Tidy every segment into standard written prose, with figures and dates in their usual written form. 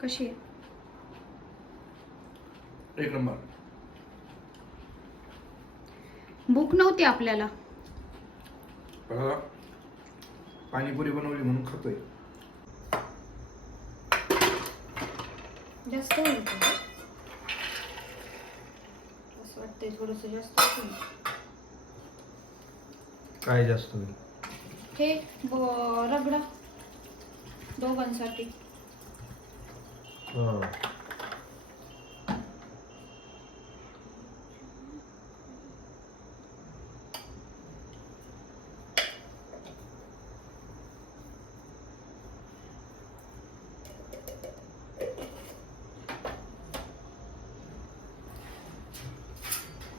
कशी आहे? एक नंबर. भूक नव्हती आपल्याला. पाणीपुरी बनवली म्हणून खातोय. जास्त होईल असं वाटतंय, थोडस जास्त होईल. काय जास्त होईल? हे रगडा दोघांसाठी.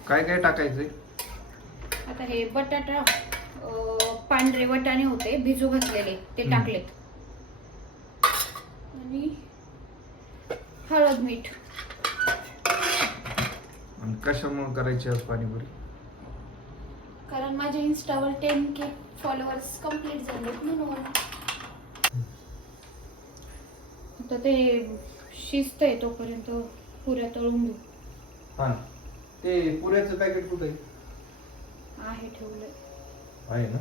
काय काय टाकायचंय आता? हे बटाटा, पांढरे वाटाणे होते भिजू घातलेले, ते टाकलेत. आणि हळद, मीठ. आणि कशामुळे करायची आज पाणीपुरी? कारण माझ्या इन्स्टावर 10K फॉलोअर्स कंप्लीट झाले म्हणून. आता ते शिजतंय तोपर्यंत पुऱ्या तळून घेऊ. हा, ते पुऱ्याचं पॅकेट कुठे आहे? ठेवलंय. आहे ना?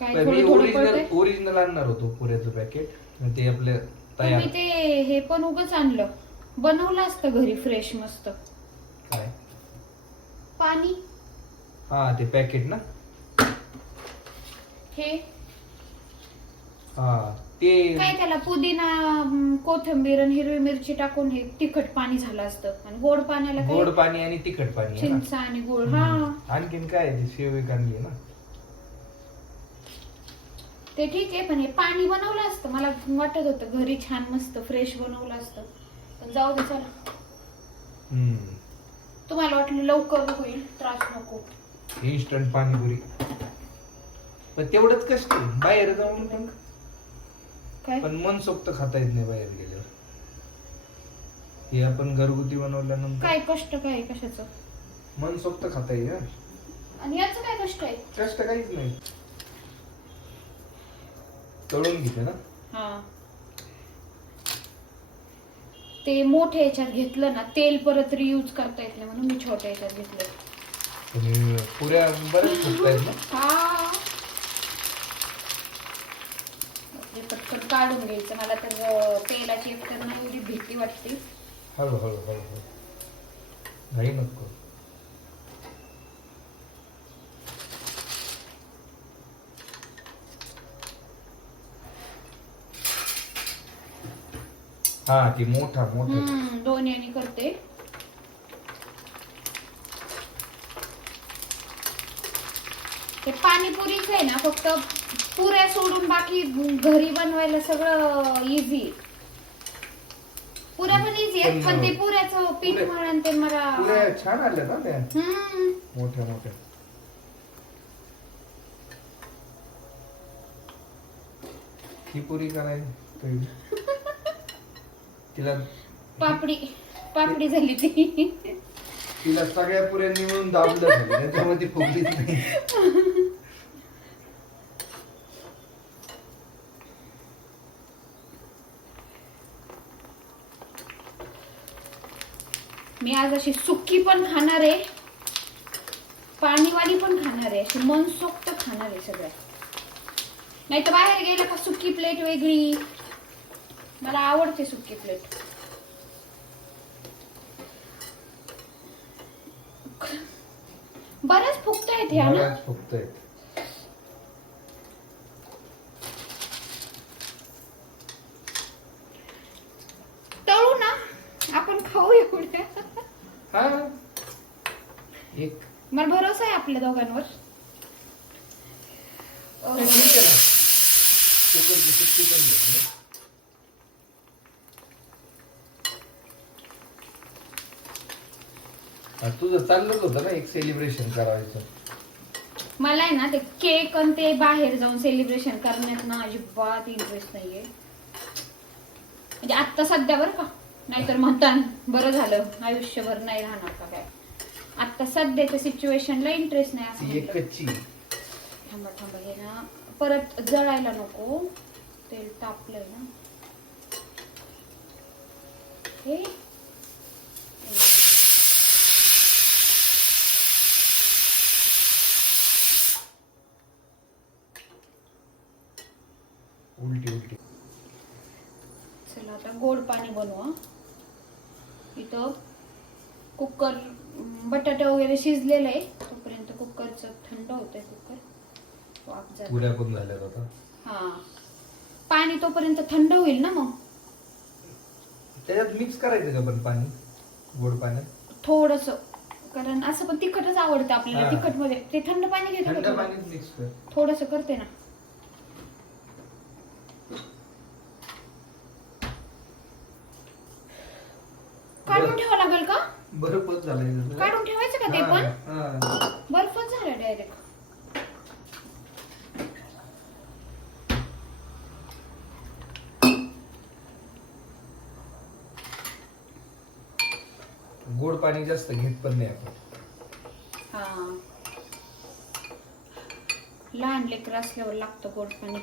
काय थोडं थोडं पडतंय. ओरिजिनल आणणार होतो पुऱ्याचं पॅकेट, ते आपल्या तयार. मी ते हे पण उगाच आणलं, बनवलं असतं घरी फ्रेश मस्त. काय? पाणी. हा, ते पॅकेट ना. हे हा, ते काय त्याला पुदिना, कोथिंबीर आणि हिरवी मिरची टाकून हे तिखट पाणी झालं असतं. आणि गोड पाण्याला काय? गोड पाणी आणि तिखट पाणी. चिंच आणि गोड. हा, आणखीन काय? शेव एक आणली ना. ते ठीक आहे, पण हे पाणी बनवलं असतं. मला वाटत होतं घरी छान मस्त फ्रेश बनवलं असतं, पण जाऊ दे चला. तुम्हाला वाटलं लवकर होईल, त्रास नको. इन्स्टंट पाणीपुरी. पण तेवढंच कष्ट बाहेर जाऊन पण काय? पण मनसोक्त खाता येत नाही बाहेर गेल्यावर. हे आपण घरगुती बनवल्यानंतर काय कष्ट? काय कशाचं? मनसोक्त खाता येईल. आणि याचं काय कष्ट आहे? कष्ट काहीच नाही. तळून घेते ना. हा, ते मोठ्या याच्यात घेतलं ना, तेल परत रियूज करता येत नाही म्हणून मी छोट्या याच्यात घेतलं. तुम्ही पुऱ्या बऱ्याच फुगतायत ना. हा, पटकन काढून घ्यायचं. मला तर तेलाची एकतर ना एवढी भीती वाटते. हळू हळू हळू हळू, घाई नको. हा, ती मोठा मोठा. दोन याने करते. ते पाणीपुरीच आहे ना, फक्त पुऱ्या सोडून बाकी घरी बनवायला सगळं इझी. पुऱ्या पण इझी आहेत, पण ते पुऱ्याचं पीठ मळण ते मला पुऱ्या छान आल्या ना त्या मोठ्या मोठ्या. ही पुरी करायची तिला पापडी झाली ती. तिला सगळ्या पुऱ्यांनी मिळून दाबलं झालं, त्याच्यामध्ये फुगलीच नाही. मी आज अशी सुक्की पण खाणार आहे, पाणीवाली पण खाणार आहे, अशी मनसोक्त खाणार आहे सगळ्या. नाही तर बाहेर गेलं का सुक्की प्लेट वेगळी. मला आवडते सुक्की प्लेट. बऱ्याच फुगतायत ह्या ना. बऱ्याच फुगतायत. तळू ना आपण, खाऊ एवढ्या. हा, एक मला भरोसा आहे आपल्या दोघांवर. तुझं चाललंच होतं ना एक सेलिब्रेशन करायचं. मला आहे ना ते केक आणि ते बाहेर जाऊन सेलिब्रेशन करण्यात ना अजिबात इंटरेस्ट नाहीये. म्हणजे आत्ता सध्या बरं का, नाहीतर म्हणतान बरं झालं आयुष्यभर नाही राहणार का काय. आत्ता सध्याच्या सिच्युएशनला इंटरेस्ट नाही असं ती म्हटलं. एकची थांबा थांबा हे ना परत जळायला नको. तेल तापलंय ना हे. उलटी उलटी. चला आता गोड पाणी बनवा. इथं कुकर बटाटे वगैरे शिजलेलं आहे, तोपर्यंत कुकरचं थंड होतंय. कुकर वाफ जाते. पुऱ्या पण झाल्यात आता. हा पाणी तोपर्यंत थंड होईल ना, मग त्याच्यात मिक्स करायचं का पण पाणी, गोड पाण्यात थोडस, कारण असं पण तिखटच आवडतं आपल्याला. हा. तिखट मध्ये ते थंड पाणी घेतो थंड का पाण्यात मिक्स कर. थोडस करते ना. काढून ठेवावं लागेल का? बरफच झालंय. काढून ठेवायचं का ते हा, पण? हा. बर्फच झालं डायरेक्ट. गोड पाणी जास्त घेत पण नाही आपण. हा लहान लेकर असल्यावर लागतं गोड पाणी.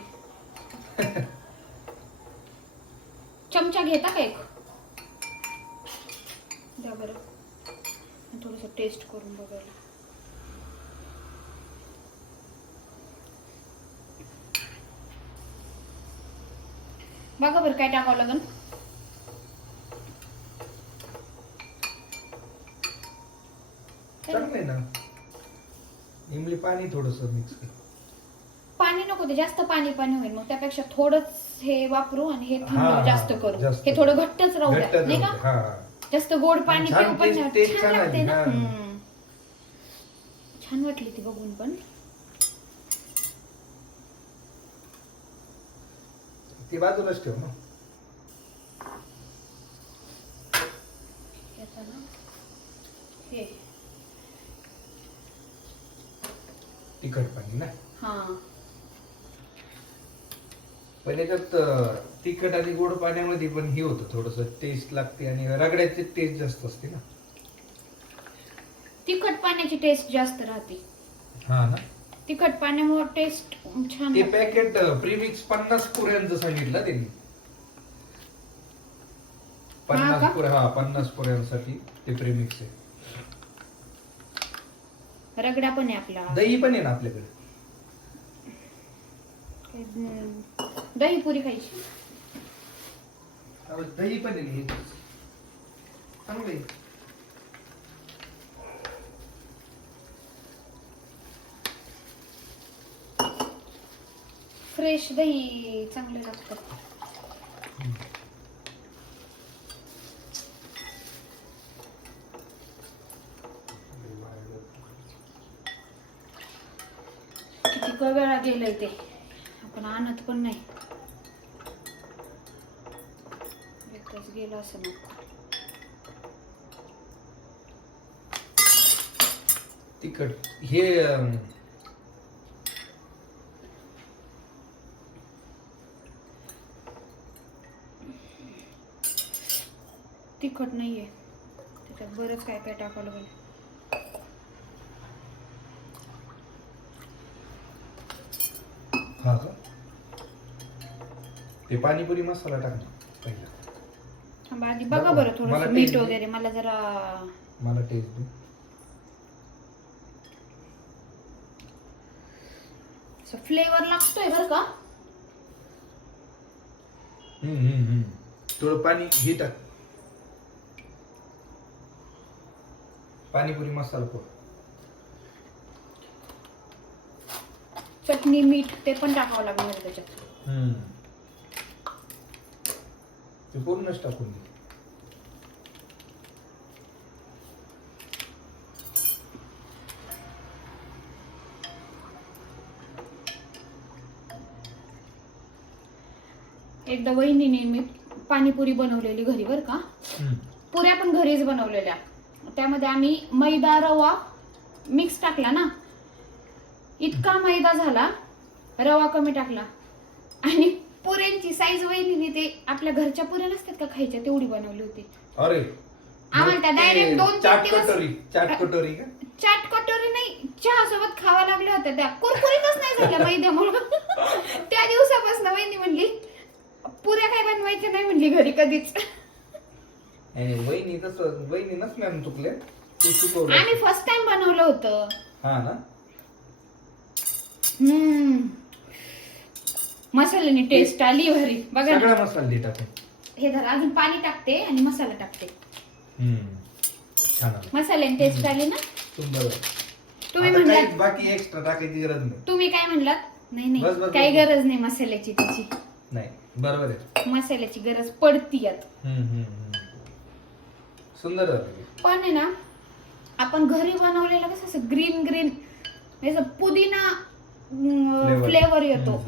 चमचा घेता का एक? द्या बरं, थोडस टेस्ट करून बघायला. बघा बरं काय टाकावं लागेल. चांगलंय ना. इमली पाणी थोडस मिक्स कर. पाणी नको, ते जास्त पाणी पाणी होईल. मग त्यापेक्षा थोडंच हे वापरू आणि हे हा, थंड जास्त करू. जास्त. हे थोडं घट्टच राहू द्या, घट्ट नाही जाऊ दे. का? हा. जास्त गोड पाणी छान पिऊ पण taste- नाही. taste छान छान लागते आली, ना. हा. छान वाटली ती बघून पण. ती बाजूलाच ठेव ना. याचा ना हे तिखट पाणी ना. हा पण याच्यात तिखट आणि गोड पाण्यामध्ये पण हे होतं, थोडस टेस्ट लागते आणि रगड्याची टेस्ट जास्त असते ना. तिखट पाण्याची टेस्ट जास्त राहते. हा ना. तिखट पाण्यामुळे टेस्ट छान ते लागते. पॅकेट प्रीमिक्स 50 पुऱ्यांचं सांगितलं त्यांनी. हा का? 50 पुऱ्या, हा 50 पुऱ्यांसाठी ते प्रीमिक्स आहे. रगडा पण आहे आपला. दही पण आहे ना आपल्याकडे. दही पुरी खायची. दही पण आहे ना. चांगलं आहे. फ्रेश दही चांगले लागतात. किती वेळा गेलंय ते, आपण आणत पण नाही. एकदाच गेलं असं मग. तिखट हे तिखट नाहीये, त्याच्यात बरंच काय काय टाकावं लागेल. हा का? ते पाणीपुरी मसाला टाक ना पहिला. थांबा आधी बघा बरं मला थोडंसं taste मीठ दे. वगैरे. मला जरा मला टेस्ट दे. फ्लेवर लागतोय बरं का. थोडं पाणी हे टाक. पाणीपुरी मसाला पोट. चटणी मीठ ते पण टाकावं लागणार त्याच्यात. ते पूर्णच टाकून दे. एकदा वहिनीने मी पाणीपुरी बनवलेली घरी बरं का. पुऱ्या पण घरीच बनवलेल्या. त्यामध्ये आम्ही मैदा रवा मिक्स टाकला ना, इतका मैदा झाला, रवा कमी टाकला आणि पुऱ्यांची साईज साईज वहिनीने ते आपल्या घरच्या पुऱ्या नसतात का खायच्या तेवढी बनवली होती. अरे आम्हाला त्या डायरेक्ट 2-3 चाट दिवस कटोरी का चाट कटोरी नाही, चहा सोबत खावा लागल्या होत्या त्या. कुरकुरीतच नाही झाल्या मैद्यामुळे. त्या दिवसापासून वहिनी म्हणली पुऱ्या काय बनवायच्या नाही म्हणली घरी कधीच. वहिनी तसं वहिनी नसल्या चुकले तू चुकवलं. आम्ही फर्स्ट टाइम बनवलं होतं. हा ना. मसाल्याने टेस्ट आली भारी बघा ना. सगळा मसाला टाकून हे धर अजून पाणी टाकते आणि मसाला टाकते. छान आलं. मसाल्याने टेस्ट आली ना. सुंदर. तुम्ही आता म्हणलात काहीच बाकी एक्स्ट्रा टाकायची गरज नाही. तुम्ही काय म्हणलात नाही बस, नाही काही गरज नाही मसाल्याची त्याची. नाही बरोबर आहे. मसाल्याची गरज पडती यात. सुंदर झालं. पण आहे ना आपण घरी बनवलेलं कसं असं ग्रीन ग्रीन पुदिना फ्लेवर येतो.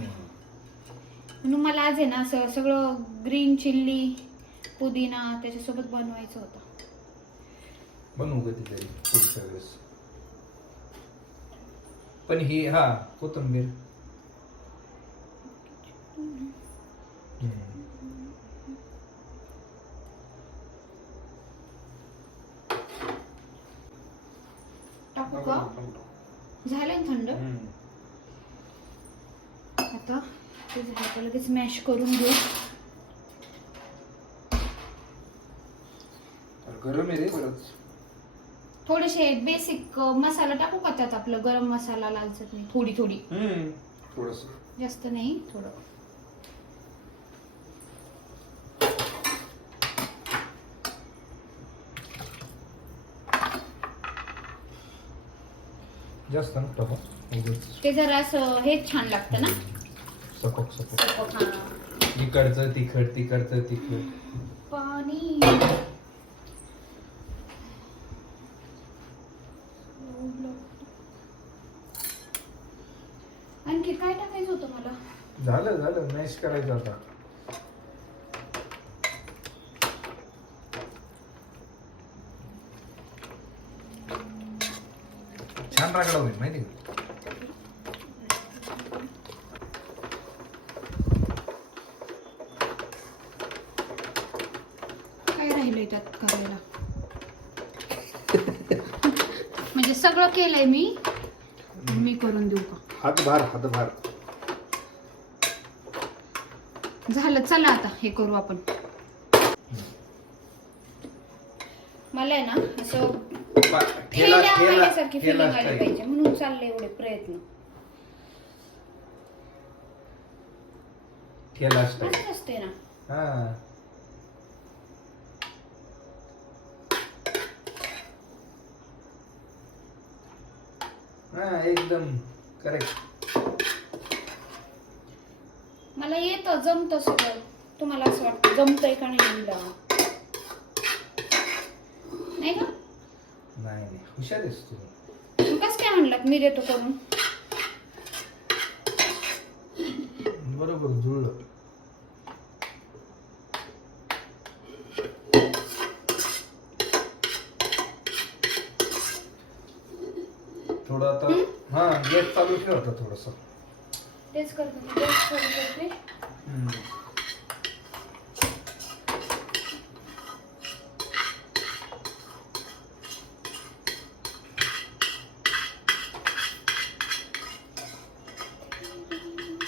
म्हणून मला आज आहे ना असं सगळं ग्रीन चिल्ली पुदिना त्याच्यासोबत बनवायचं होतं. बनवू कधीतरी पुढच्या वेळेस. पण ही हा कोथिंबीर टाकू का? झालंय ना थंड. आता ते झालं तर लगेच मॅश करून घेऊ. गरम आहे रे बरंच. थोडेसे बेसिक मसाला टाकू का त्यात आपलं गरम मसाला लाल चटणी थोडी थोडी. थोडस जास्त नाही थोडं. जास्त ना टाकू. ते जरा असं हेच छान लागतं ना. सपक सपक. हा. इकडचं तिखट तिकडचं तिखट. पाणी आणखी काय टाकायचं होतं मला. झालं झालं मॅश करायचं आता. छान रागडा होईल माहिती का. काय राहिलंय त्यात करायला. म्हणजे सगळं केलंय मी करून देऊ का. हातभार झालं चला आता हे करू आपण. मला आहे ना असं ठेला आल्यासारखी फिलिंग आली पाहिजे म्हणून चाललंय एवढे प्रयत्न. ठेला असंच असते ना. हा एकदम करेक्ट. मला येतं जमतं सगळं. तुम्हाला असं वाटतं जमतंय का नाही मला नाही का. नाही हुशार आहेस तू. कसं काय म्हणलात मी देतो करून. बरोबर जुळलं. थोडं आता हा गॅस चालू ठेव आता थोडस. तेच करते गॅस चालू करते.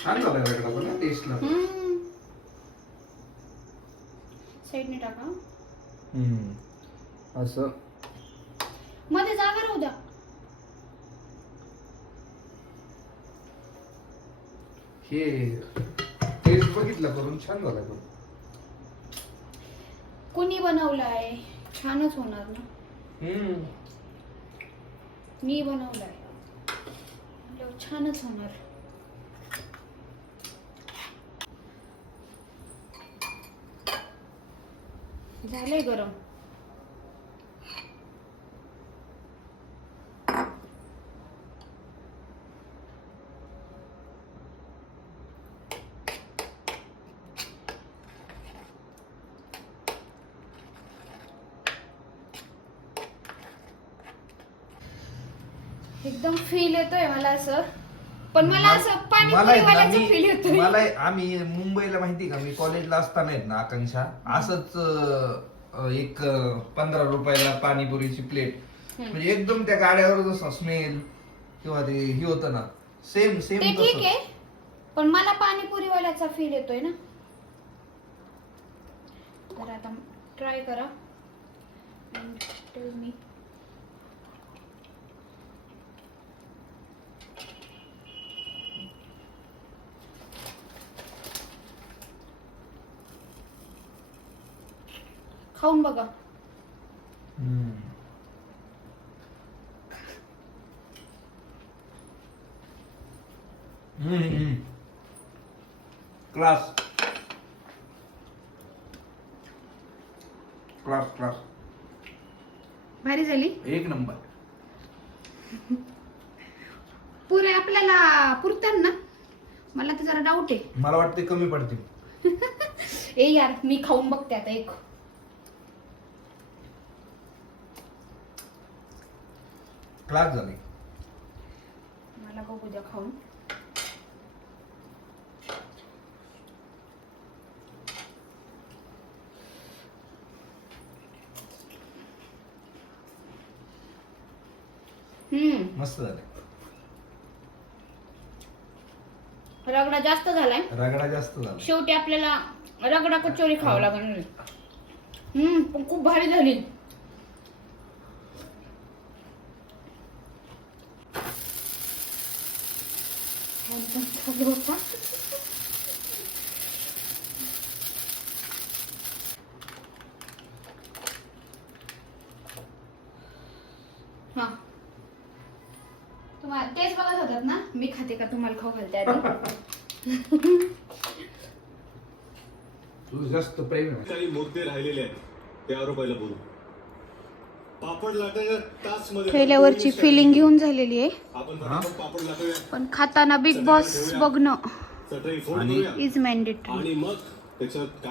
छान झालं रगडा पण टेस्टला. साईडने टाका. असं मध्ये जागा राहू द्या. हे टेस्ट बघितलं करून छान झालं पण. कोणी बनवलाय छानच होणार ना. मी बनवलाय छानच होणार. झालंय गरम. एकदम फील येतोय मला असं पण मला असं पाणीपुरीवाल्याचं फील येतोय. मला आम्ही मुंबईला माहिती का, मी कॉलेजला असताना आहेत ना आकांक्षा असंच एक 15 रुपयाला पाणीपुरीची प्लेट, म्हणजे एकदम त्या गाड्यावर जसा स्मेल किंवा ते हे होतं ना, सेम सेम ते ठीक आहे, पण मला पाणीपुरीवाल्याचा फील येतोय ना. तर आता ट्राय करा and tell me. खाऊन बघा. क्लास क्लास क्लास भारी झाली. एक नंबर. पुरे आपल्याला पुरतात ना? मला तर जरा डाऊट आहे. मला वाटते कमी पडते. ए यार, मी खाऊन बघते आता एक. क्लास झाली. मला बघू द्या खाऊन. मस्त झाले. रगडा जास्त झालाय. रगडा जास्त झाला. शेवटी आपल्याला रगडा कचोरी खावं लागणार. पण खूप भारी झाली. हा, तुम्हाला तेच बघत होतात ना मी खाते का तुम्हाला खाऊ घालते आधी. तुझं जास्त प्रेम आहे. काही मुद्दे राहिलेले आहेत त्यावर पहिला बोलू. पापड लाटायला तास मध्ये ट्रेलरवरची फिलिंग घेऊन झालेली आहे, आपण पापड लाटूया, पण खाताना बिग बॉस बघणं चटई फोड आणि करूया इज मॅन्डेटरी. आणि मग त्याच्यात